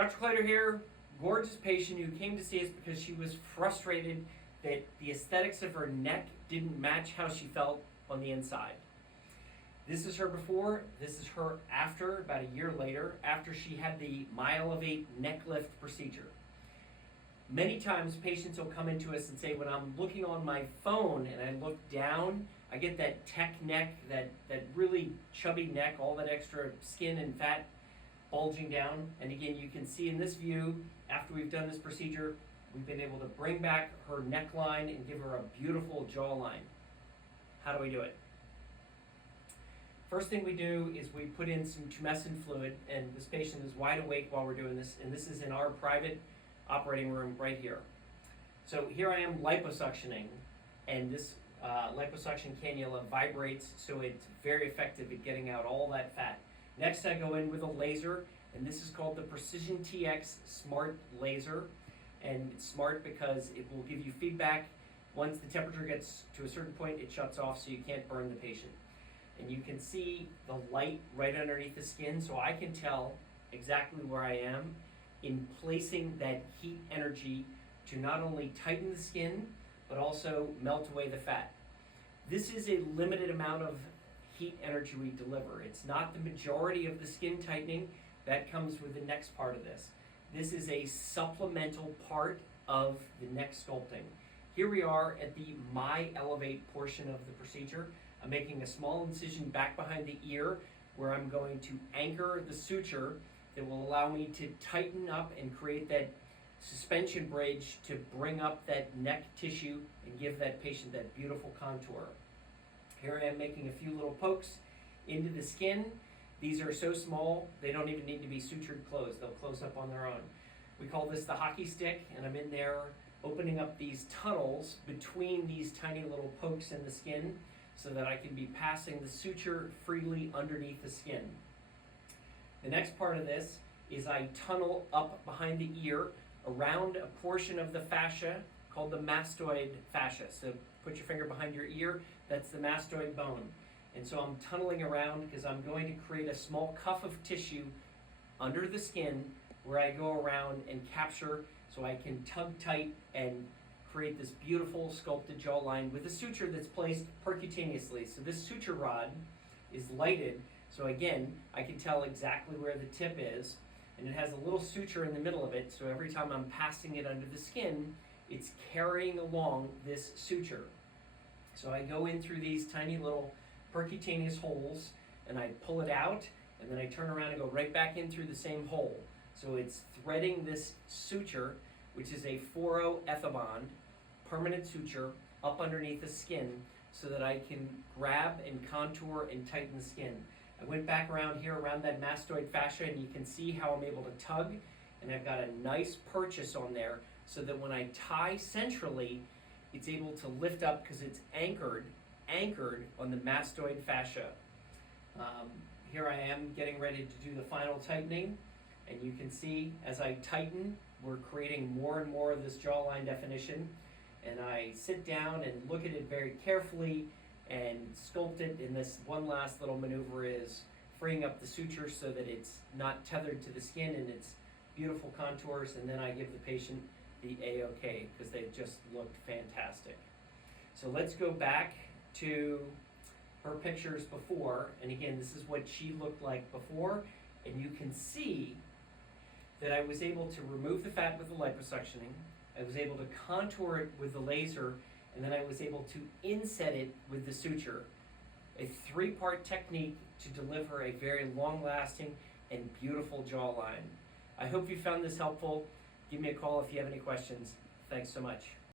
Dr. Claytor here, gorgeous patient who came to see us because she was frustrated that the aesthetics of her neck didn't match how she felt on the inside. This is her before, this is her after, about a year later, after she had the MyEllevate Necklift procedure. Many times patients will come into us and say, when I'm looking on my phone and I look down, I get that tech neck, that really chubby neck, all that extra skin and fat bulging down. And again, you can see in this view, after we've done this procedure, we've been able to bring back her neckline and give her a beautiful jawline. How do we do it? First thing we do is we put in some tumescent fluid, and this patient is wide awake while we're doing this, and this is in our private operating room right here. So here I am liposuctioning, and this liposuction cannula vibrates, so it's very effective at getting out all that fat. Next I go in with a laser, and this is called the Precision TX Smart Laser, and it's smart because it will give you feedback. Once the temperature gets to a certain point, it shuts off so you can't burn the patient. And you can see the light right underneath the skin, so I can tell exactly where I am in placing that heat energy to not only tighten the skin, but also melt away the fat. This is a limited amount of heat energy we deliver. It's not the majority of the skin tightening. That comes with the next part of this. This is a supplemental part of the neck sculpting. Here we are at the MyEllevate portion of the procedure. I'm making a small incision back behind the ear where I'm going to anchor the suture that will allow me to tighten up and create that suspension bridge to bring up that neck tissue and give that patient that beautiful contour. Here I am making a few little pokes into the skin. These are so small, they don't even need to be sutured closed. They'll close up on their own. We call this the hockey stick, and I'm in there opening up these tunnels between these tiny little pokes in the skin so that I can be passing the suture freely underneath the skin. The next part of this is I tunnel up behind the ear around a portion of the fascia called the mastoid fascia. So put your finger behind your ear, that's the mastoid bone. And so I'm tunneling around because I'm going to create a small cuff of tissue under the skin where I go around and capture so I can tug tight and create this beautiful sculpted jawline with a suture that's placed percutaneously. So this suture rod is lighted, so again, I can tell exactly where the tip is, and it has a little suture in the middle of it, so every time I'm passing it under the skin, it's carrying along this suture. So I go in through these tiny little percutaneous holes, and I pull it out, and then I turn around and go right back in through the same hole. So it's threading this suture, which is a 4-0 ethibond, permanent suture, up underneath the skin so that I can grab and contour and tighten the skin. I went back around here around that mastoid fascia, and you can see how I'm able to tug, and I've got a nice purchase on there so that when I tie centrally, it's able to lift up because it's anchored on the mastoid fascia. Here I am getting ready to do the final tightening, and you can see as I tighten, we're creating more and more of this jawline definition, and I sit down and look at it very carefully and sculpt it, and this one last little maneuver is freeing up the suture so that it's not tethered to the skin and it's beautiful contours, and then I give the patient the A-OK because they've just looked fantastic. So let's go back to her pictures before, and again, this is what she looked like before, and you can see that I was able to remove the fat with the liposuctioning, I was able to contour it with the laser, and then I was able to inset it with the suture. A 3-part technique to deliver a very long-lasting and beautiful jawline. I hope you found this helpful. Give me a call if you have any questions. Thanks so much.